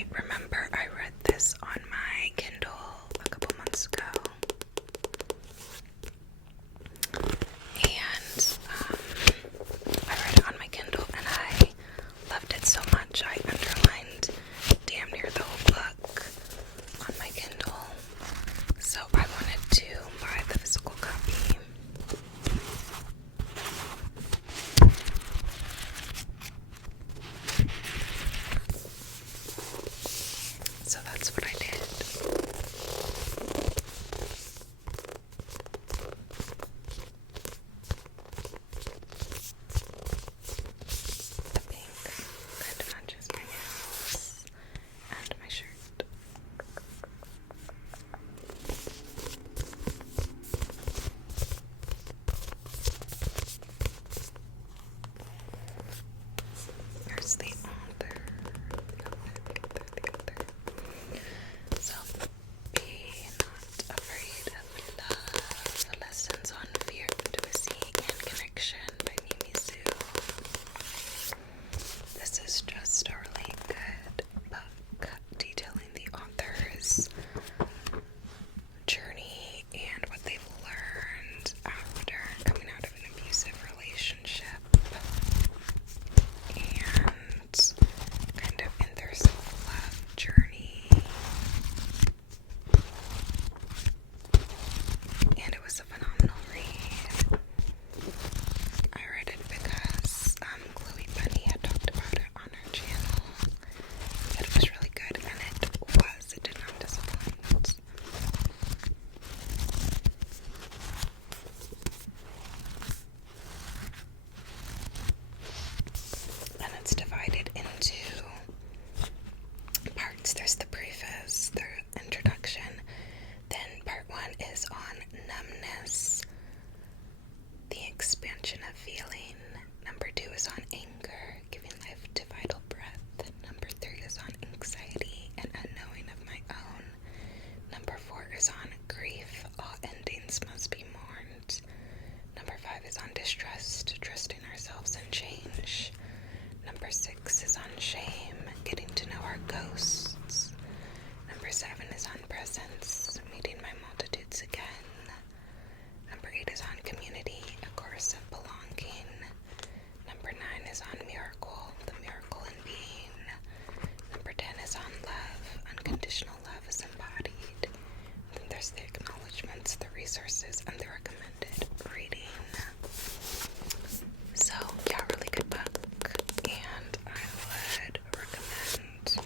might remember I read this on my Kindle a couple months ago. And I read it on my Kindle and I loved it so much I underlined damn near the whole book on my Kindle. So I wanted to buy the physical copy. So that's what I did. The pink kind of matches my nails and my shirt. Here's the author. So, be not afraid of love. Lessons on fear, intimacy, and connection by Mimi Sue. This is just a really good book detailing the author's journey and what they've learned after coming out of an abusive relationship and kind of in their self-love journey. And it was a phenomenal read. I read it because Chloe Bunny had talked about it on her channel. Said it was really good, and it was. It did not disappoint. And it's divided into parts. There's the preface, the introduction. Then part 1 is on numbness, the expansion of feeling. Number 2 is on anger, giving life to vital breath. Number 3 is on anxiety and unknowing of my own. Number 4 is on grief, all endings must be mourned. Number 5 is on distrust, trusting ourselves and change. Number 6 is on shame, getting to know our ghosts. Number 7 is on presence, meeting my multitudes again. Number 8 is on community, a course of belonging. Number 9 is on miracle, the miracle in being. Number 10 is on love, unconditional love is embodied. Then there's the acknowledgements, the resources, and the recommended reading. So, yeah, really good book, and I would recommend.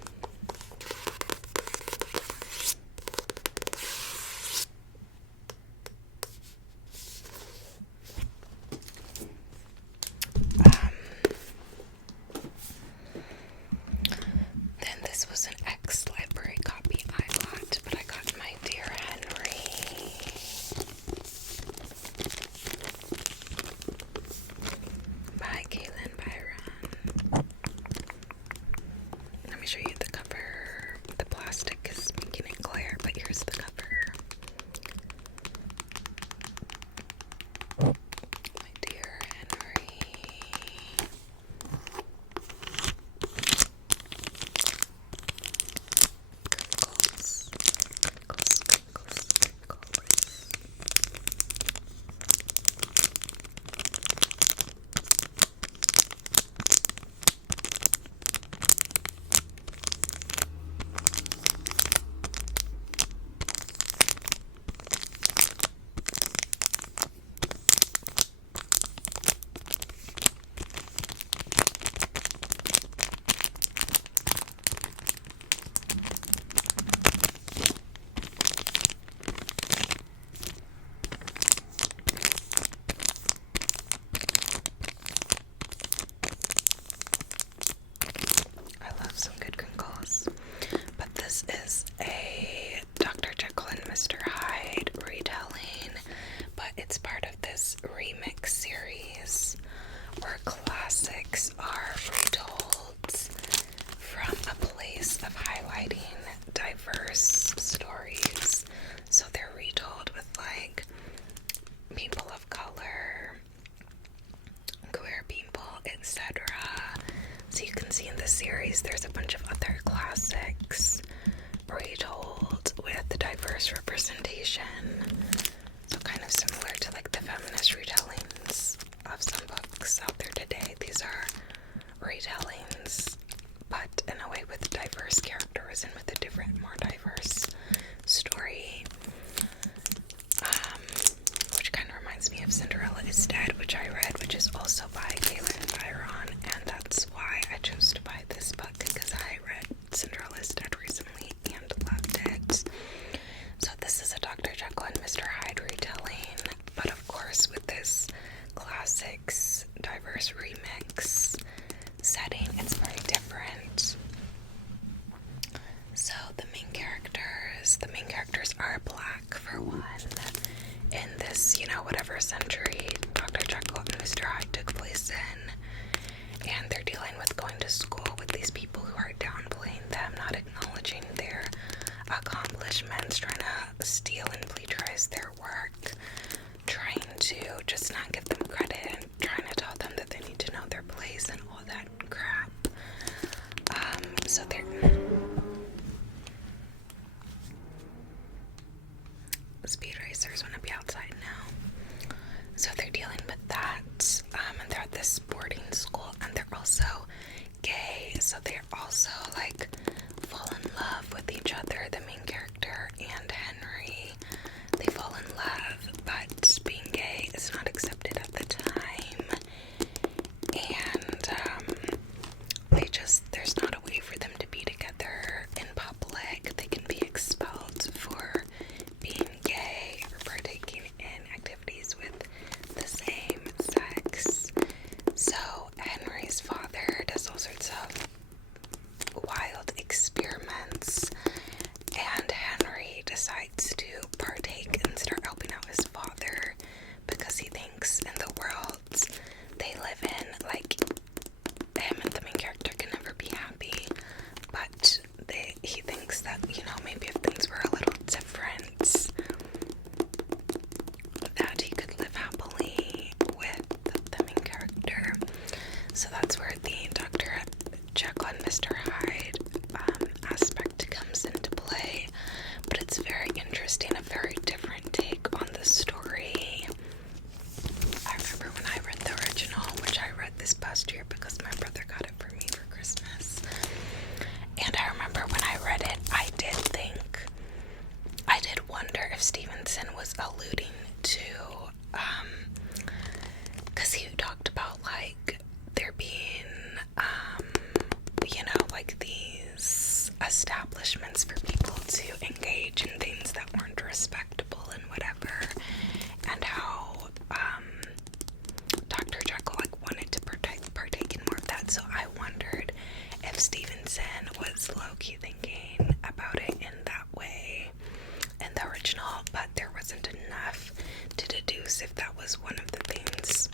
Then this was an ex-library copy I got, but I got My Dear Henry by Kaylin Byron. Let me show you the cover. The plastic is making it clear, but here's the cover. My Dear Henry. Crinkles, crinkles, crinkles, crinkles. I love some good crinkles. But this is a Dr. Jekyll and Mr. Hyde retelling, but it's part of this remix series where classics are retold from a place of highlighting diverse stories. So they're retold with like people of color, queer people, etc. So you can see in the the series, there's a bunch of other classics retold with diverse representation. So kind of similar to like the feminist retellings of some books out there today. These are retellings, but in a way with diverse characters and with a different, more diverse story. Which kind of reminds me of Cinderella is Dead, which I read, which is also by Galen Byron, and that's why I chose to buy this book, because I read Cinderella is Dead recently and loved it. So this is a Dr. Jekyll and Mr. Hyde retelling, but of course with this classics diverse remix setting, it's very different. So the main characters are black for one. In this, whatever century Dr. Jekyll and Mr. Hyde took place in, and they're dealing with going to school with these people who are downplaying them, not acknowledging their accomplishments, trying to steal and plagiarize their work, trying to just not give them credit, trying to tell them that they need to know their place and all that crap. So they're speed racers want to be outside now. So they're dealing with that, and they're at this boarding school, and they're also gay, so they're also like fall in love with each other, the main character and Henry. They fall in love, but being gay is not accepted at the time, and there's not a way for them to be together in public. They can be expelled for being gay or partaking in activities with the same sex. So Henry's father does all sorts of wild experiments, and Henry decides to partake and start helping out his father because he thinks in the world they live in, like, him and the main character can never be happy, but he thinks that, maybe if things were a little different, that he could live happily with the main character. So that's where the Dr. Jekyll and Mr. Hyde aspect comes into play, but it's very interesting, a very different take on the story. I remember when I read the original, which I read this past year because my brother got it for me for Christmas, and I remember when I read it, I did wonder if Stevenson was alluding to, because he talked about, like, there being, like these establishments for people to engage in things that weren't respectable and whatever, and how, Dr. Jekyll, like, wanted to partake in more of that. So I wondered if Stevenson was low-key thinking about it in that way in the original, but there wasn't enough to deduce if that was one of the things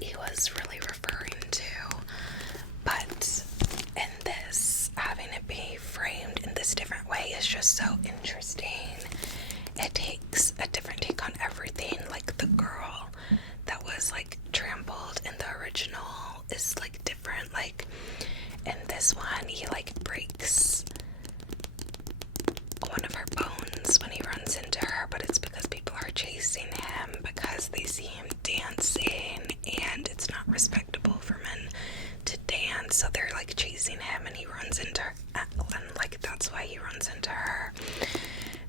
he was really referring to. But in this, having it be framed in this different way is just so interesting. It takes a different take on everything. Like, the girl that was, like, trampled in the original is, like, different. Like, in this one, he, like, breaks one of her bones when he runs into her, but it's because people are chasing him because they see him dancing, and it's not respectable for men to dance, so they're, like, chasing him, and he runs into her, and, like, that's why he runs into her.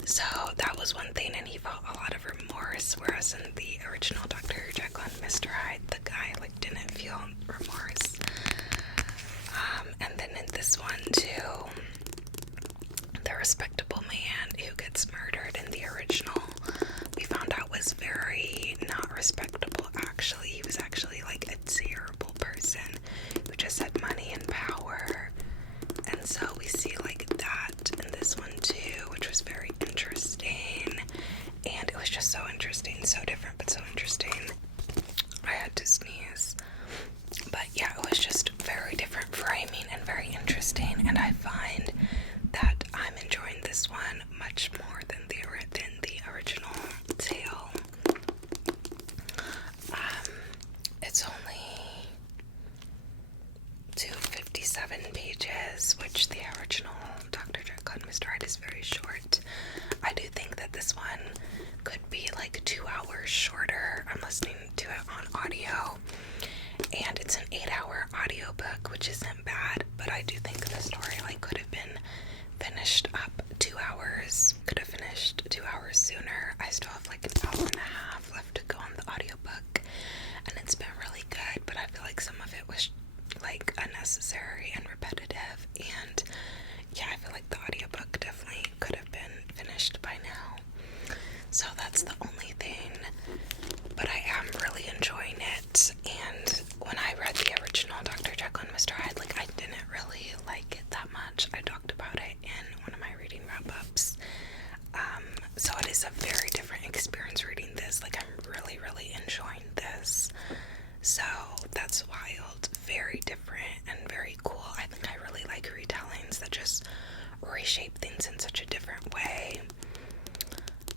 So that was one thing, and he felt a lot of remorse, whereas in the original Dr. Jekyll and Mr. Hyde, the guy, like, didn't feel remorse. And then in this one too, the respectable man who gets murdered in the original, we found out was very not respectable. Actually, he was actually, like, a terrible person who just had money and power. And so we see, like, that in this one too, which was very interesting. And it was just so interesting, so different, but so interesting. I had to sneeze. But yeah, it was just very different framing and very interesting, and I find that I'm enjoying this one much more than the original tale. It's only $2.50 67 pages, which the original Dr. Jekyll and Mr. Hyde is very short. I do think that this one could be like 2 hours shorter. I'm listening to it on audio, and it's an 8-hour audiobook, which isn't bad, but I do think the story like could have been finished up 2 hours. Could have finished 2 hours sooner. I still have like an hour and a half left to go on the audiobook, and it's been really good, but I feel like some of it was like unnecessary and repetitive, and yeah, I feel like the audiobook definitely could have been finished by now. So that's the only thing, but I am really enjoying it. And when I read the original Dr. Jekyll and Mr. Hyde, like I didn't really like it that much. I talked about it in one of my reading wrap-ups. So it is a very different experience reading this. Like I'm really, really enjoying this. So that's wild. Very different and very cool. I think I really like retellings that just reshape things in such a different way.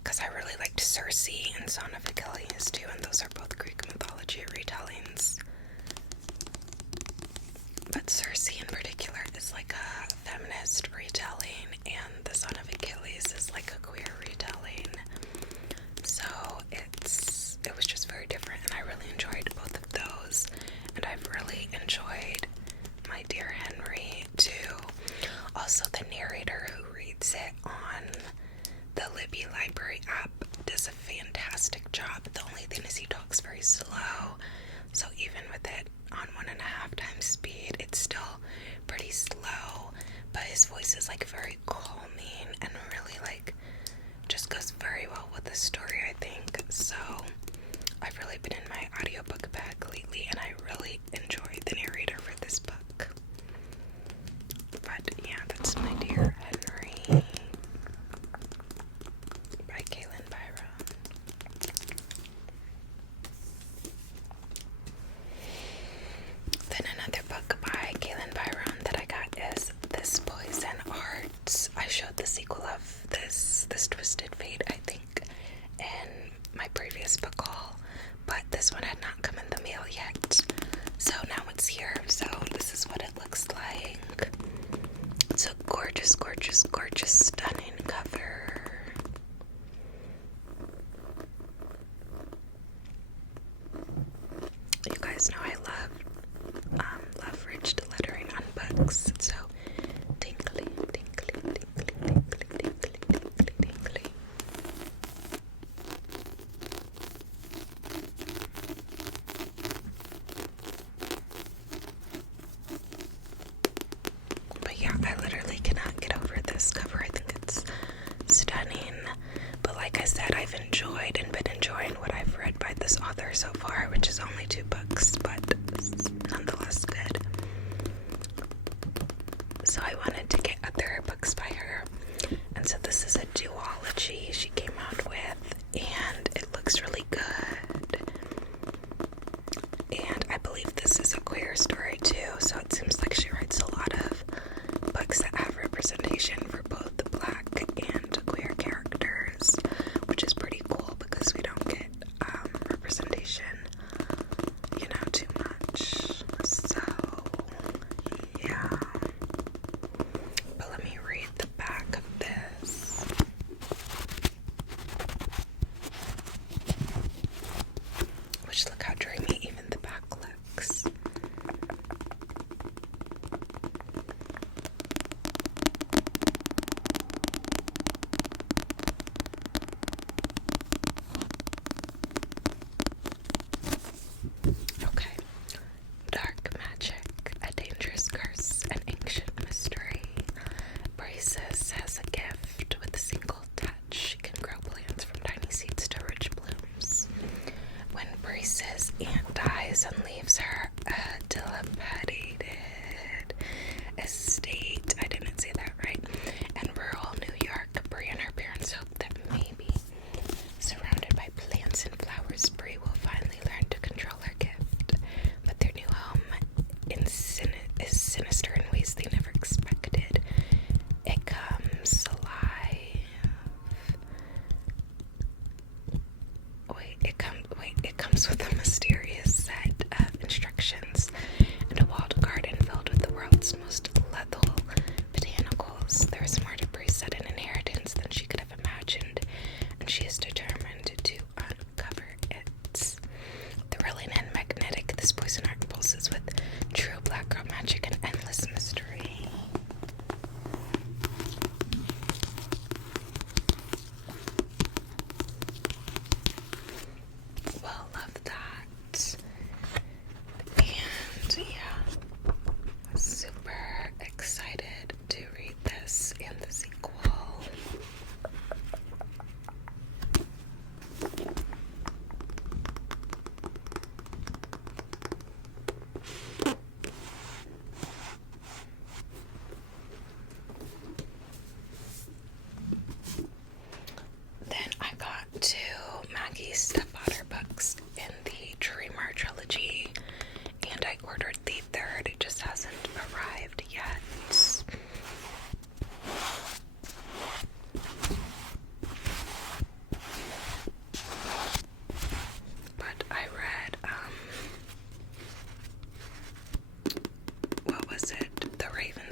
Because I really liked Circe and Son of Achilles too, and those are both Greek mythology retellings. But Circe in particular is like a feminist retelling, and the Son of Achilles is like a queer retelling. So it was just very different, and I really enjoyed both of those. And I've really enjoyed My Dear Henry too. Also, the narrator who reads it on the Libby Library app does a fantastic job. The only thing is he talks very slow, so even with it on 1.5 times speed, it's still pretty slow, but his voice is like very calming and really like just goes very well with the story, I think. So I've really been in my audiobook bag lately, and I really enjoy the narrator for this book. But yeah, that's My Dear Henry by Kailyn Byron. Then another book by Kailyn Byron that I got is This Poison Art. I showed the sequel of this Twisted Fate, I think, in my previous book haul, but this one had not come in the mail yet. So now it's here. So this is what it looks like. It's a gorgeous, gorgeous, gorgeous, stunning cover. You guys know I love ridged lettering on books. It's so tinkly, tinkly, tinkly, tinkly, tinkly, tinkly, tinkly. But yeah, I literally cannot get over this cover. I think it's stunning. But like I said, I've enjoyed and been enjoying what I've read by this author so far, which is only 2 books, but it's nonetheless good. So I wanted to get other books by her, and so this is a duology she came out with, and it looks really good. And I believe this is a queer story too, so it seems like she writes a lot of books that have representation for both Black and queer characters, which is pretty cool because we don't get representation, too much. So yeah. But let me read the back of this. Which, look how dreamy even the back looks. Okay. Dark magic, a dangerous curse, an ancient mystery. Braces has a gift. With a single touch, she can grow plants from tiny seeds to rich blooms. When Braces' aunt dies and leaves her a dilapidated estate, I didn't say that right, in rural New York, Bree and her parents hope that maybe, surrounded by plants and flowers, Bree will finally learn to control her gift. But their new home is sinister in ways they never expected. It comes alive. It comes with a mysterious set of instructions and a walled garden filled with the world's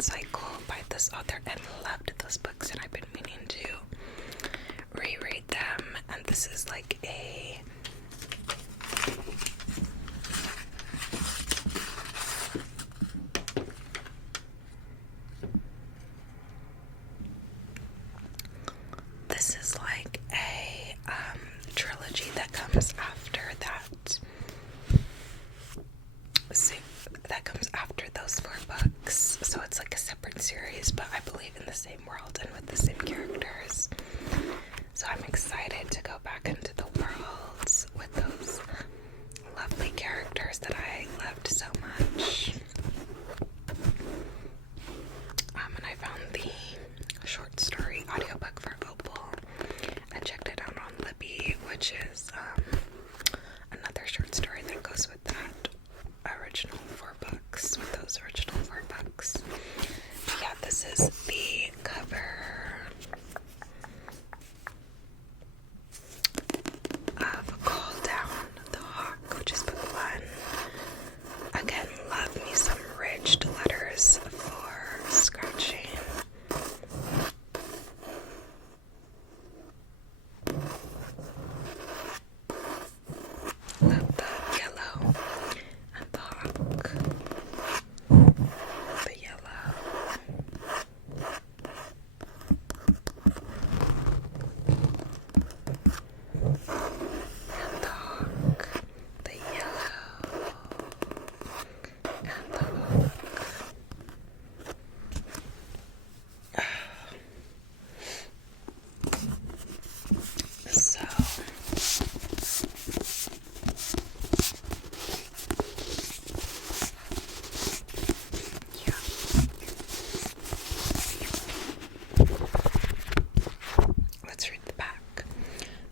Cycle by this author. I loved those books and I've been meaning to reread them. And this is like a trilogy that comes after that. That comes after those 4 books. So it's like a separate series, but I believe in the same world and with the same characters. So I'm excited to go back into the worlds with those lovely characters that I loved so much. And I found the short story audiobook for Opal. I checked it out on Libby, which is another short story that goes with that original 4 books, with those original 4 books. But yeah, this is the cover of Call Down the Hawk, which is book 1. Again, love me some ridged letters for scratching. Love the yellow and the hawk. The yellow. And the hawk. The yellow. And the hawk. So yeah. Let's read the back.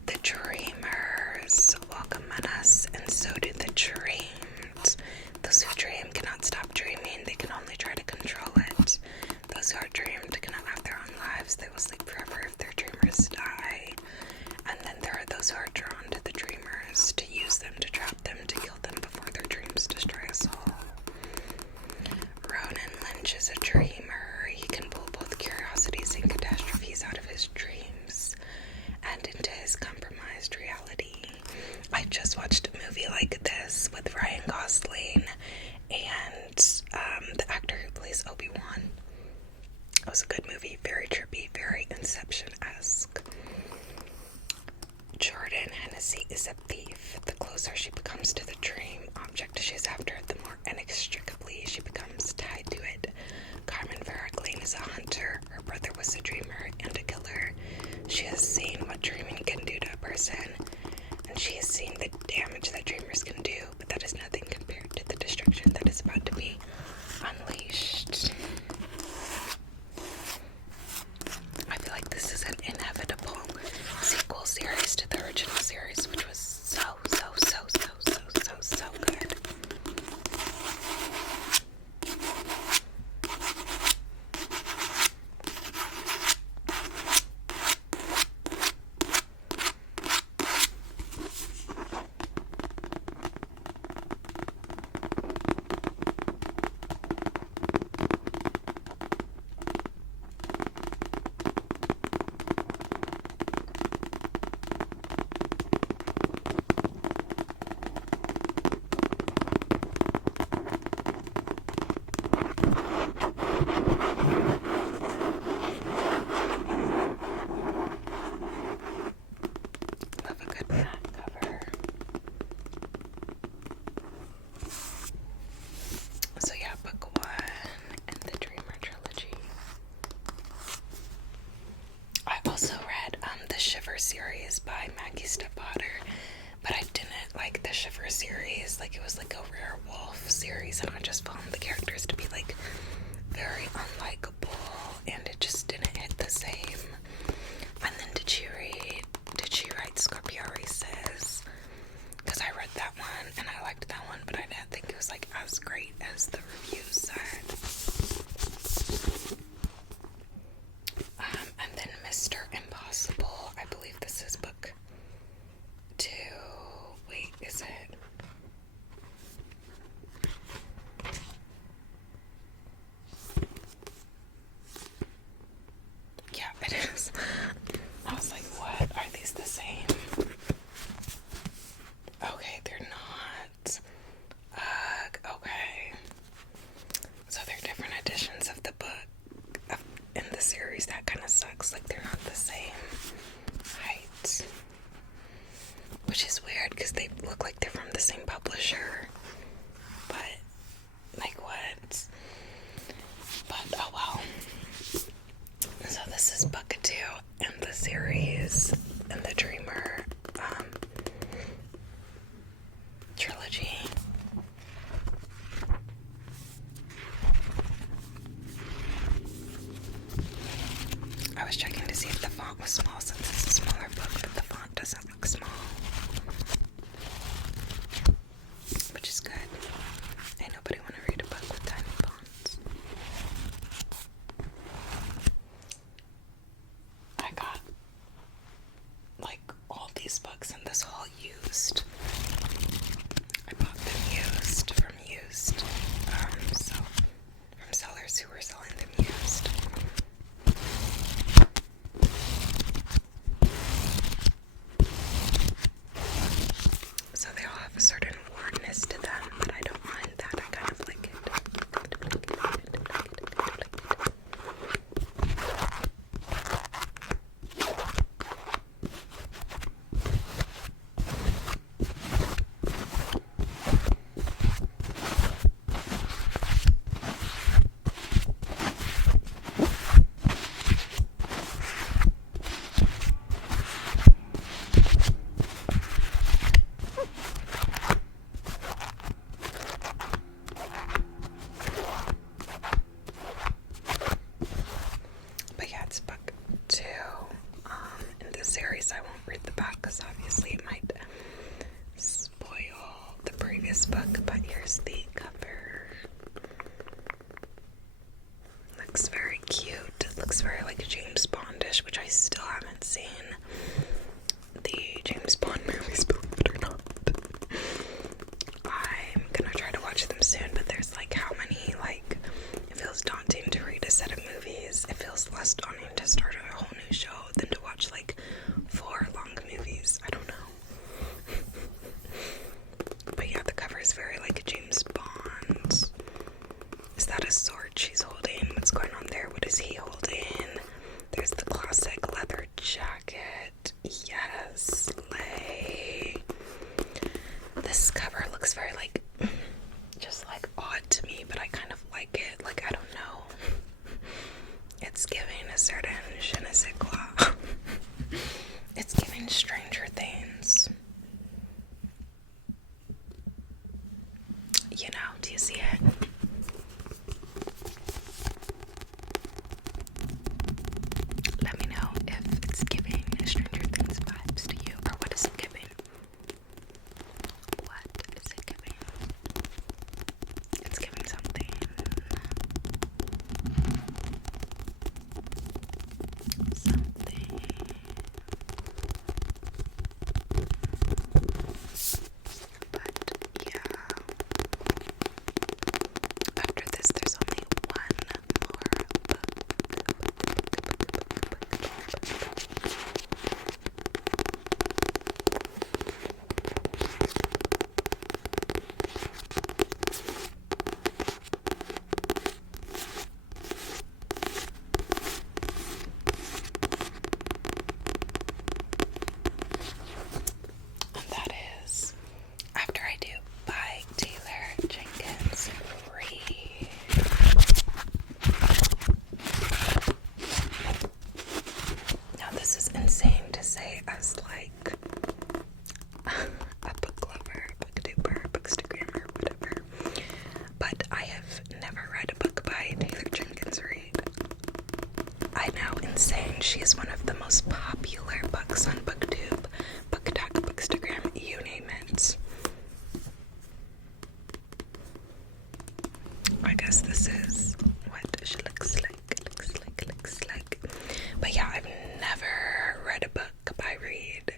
The dreamers welcome us, and so do the dreamed. Those who dream cannot stop dreaming, they can only try to control it. Those who are dreamed cannot have their own lives, they will sleep forever if their dreamers die. And then there are those who are drawn to the dreamers, to use them, to trap them, to kill them before their dreams destroy us all. Ronan Lynch is a dreamer. He can pull both curiosities and catastrophes out of his dreams and into his compromised reality. I just watched a movie like this with Ryan Gosling and the actor who plays Obi-Wan. It was a good movie, very trippy, very Inception-esque. Jordan Hennessy is a thief. The closer she becomes to the dream object she's after, the more inextricably she becomes tied to it. Carmen Veragline is a hunter. Her brother was a dreamer and a killer. She has seen what dreaming can do to a person, and she has seen the damage that dreamers can do, but that is nothing compared to the destruction that is about to be unleashed. I feel like this is an inevitable sequel series to the original series, which was so good. Love a good back cover. So yeah, book 1 in the Dreamer trilogy. I also read the Shiver series by Maggie Stiefvater, but I didn't like the Shiver series. Like, it was like a Rare Wolf series, and I just found the characters to be like very unlikable, and it just didn't hit the same. And then did she write Scorpio Races? Because I read that one and I liked that one, but I didn't think it was like as great as the reviews said. And then Mr. Impossible, I believe this is book 2. Wait, is it? to see if the font was small since it's a smaller book, but the font doesn't look small. Which is good. Ain't nobody want to read a book with tiny fonts. I got like all these books in this haul used. I bought them used from sellers who were selling them used. So they all have a certain wornness to them, but I don't mind that. I kind of like it. But yeah, it's book 2 in this series. I won't read the back because obviously it might spoil the previous book, but here's the cover. Looks very cute. It looks very like James Bondish, which I still haven't seen the James Bond movies, believe it or not. I'm gonna try to watch them soon, but there's like how many, like, it feels daunting to read a set of movies. It feels less daunting to start a whole new show than to watch like 4 long movies. I don't know. But yeah, the cover is very like James Bond. Is that a sword she's holding? What's going on there? What is he holding? There's the classic leather jacket. Yes, slay. This cover looks very like, just like odd to me, but I kind of like it. Like, I don't know. It's giving a certain je ne sais quoi. It's giving Stranger Things. You know, do you see it? Let me know if it's giving Stranger Things vibes to you, or what is it giving? What is it giving? It's giving something. But yeah. After this, there's only one more book. And that is After I Do by Taylor Jenkins Reid. Now this is insane to say as like a book lover, booktuber, bookstagrammer, whatever. But I have never read a book by Taylor Jenkins Reid. I know, insane. She is one of the most popular books on BookTube, BookTok, Bookstagram, you name it. I guess this is what she looks like. But yeah, I've never read a book by Reid.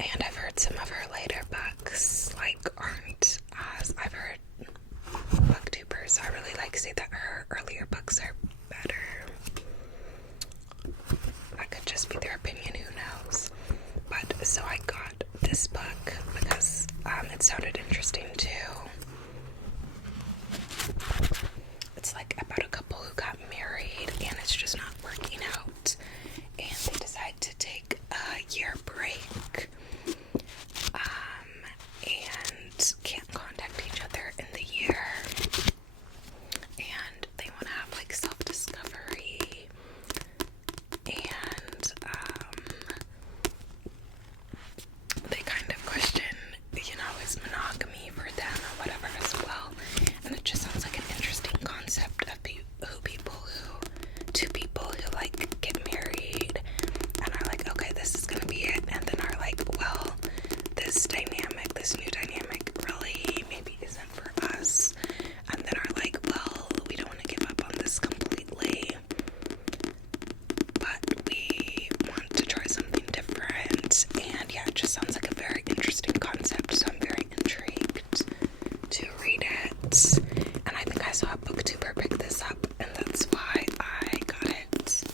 And I've heard some of her later books, like, aren't as, I've heard booktubers I really like say that her earlier books are better. That could just be their opinion, who knows. But, so I got this book because it sounded interesting too. It's like about a couple who got married and it's just not working out. And they decide to take a year break. And can't contact each other in the year. And they want to have like self-discovery. And they kind of question, you know, is monogamy for them or whatever as well. And it just sounds like an interesting concept of being saw a booktuber pick this up, and that's why I got it.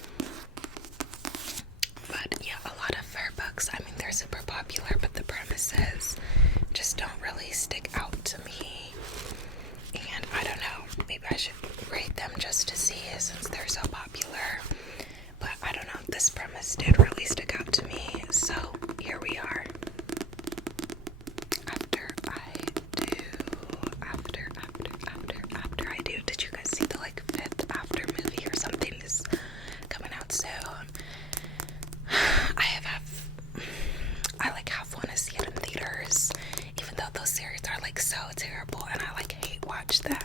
But yeah, a lot of her books, I mean, they're super popular, but the premises just don't really stick out to me. And I don't know, maybe I should rate them just to see since they're so popular. But I don't know, this premise did really stick out to me, so here we are. After I do, did you guys see the like 5th After movie or something is coming out soon? I like half want to see it in theaters, even though those series are like so terrible and I like hate watch them.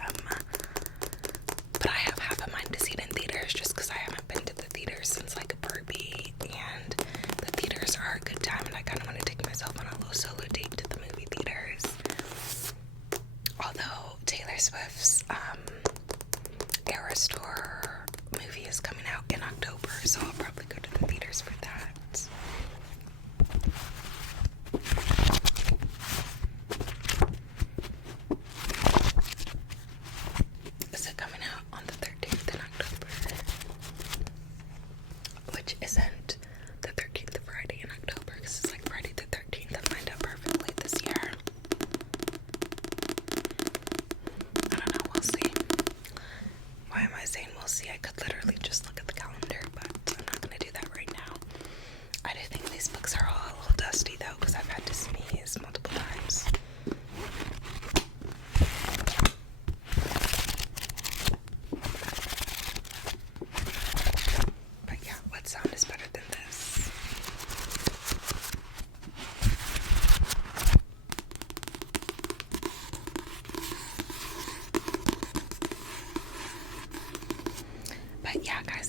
But I have half a mind to see it in theaters just because I haven't been to the theaters since like Barbie, and the theaters are a good time, and I kind of want to take myself on a little solo date to the movie theaters. Although Taylor Swift's Eras Tour movie is coming out in October, so I'll probably go to the theaters for that. Is it coming out on the 13th in October? Which isn't the 13th of Friday in October, because it's like Friday the 13th that lined up perfectly this year. I don't know, we'll see. Why am I saying we'll see? I could literally just look at the calendar, but I'm not going to do that right now. I do think these books are all a little dusty though, because I've had to sneeze multiple times. But yeah, what sound is better than this? But yeah, guys,